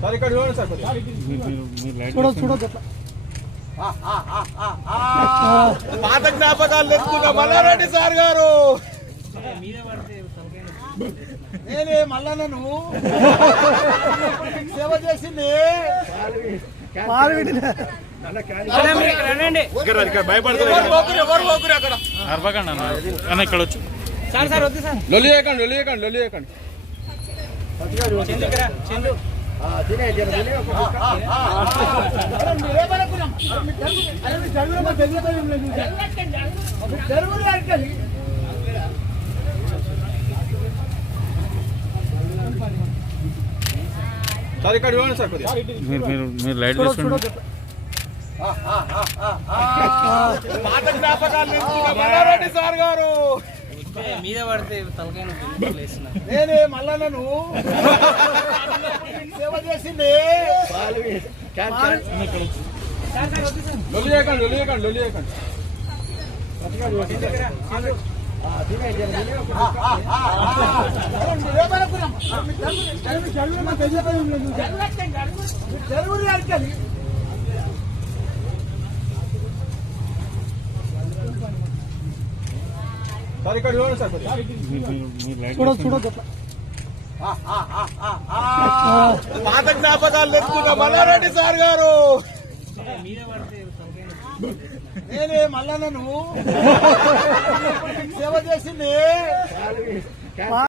Sir ఇక్కడ చూడండి sir చూడొచ్చు పాత జ్ఞాపకాలు తెచ్చుకున్నా మల్లారెడ్డి సార్ గారు. నేనే మల్లన్నను సేవ చేసింది సార్ ఇక్కడ చూడండి సార్ మీరు లైట్ చూడండి. పాత జ్ఞాపకాలు తెచ్చుకున్నా మల్లారెడ్డి సార్ గారు. మీద పడితే తలకాయ నేనే మల్లన్నను సేవ చేసింది సార్ ఇక్కడ చూడండి సార్ చూడొచ్చు పాత జ్ఞాపకాలు తెచ్చుకున్నా మల్లారెడ్డి సార్ గారు. నేనే మల్లన్నను సేవ చేసింది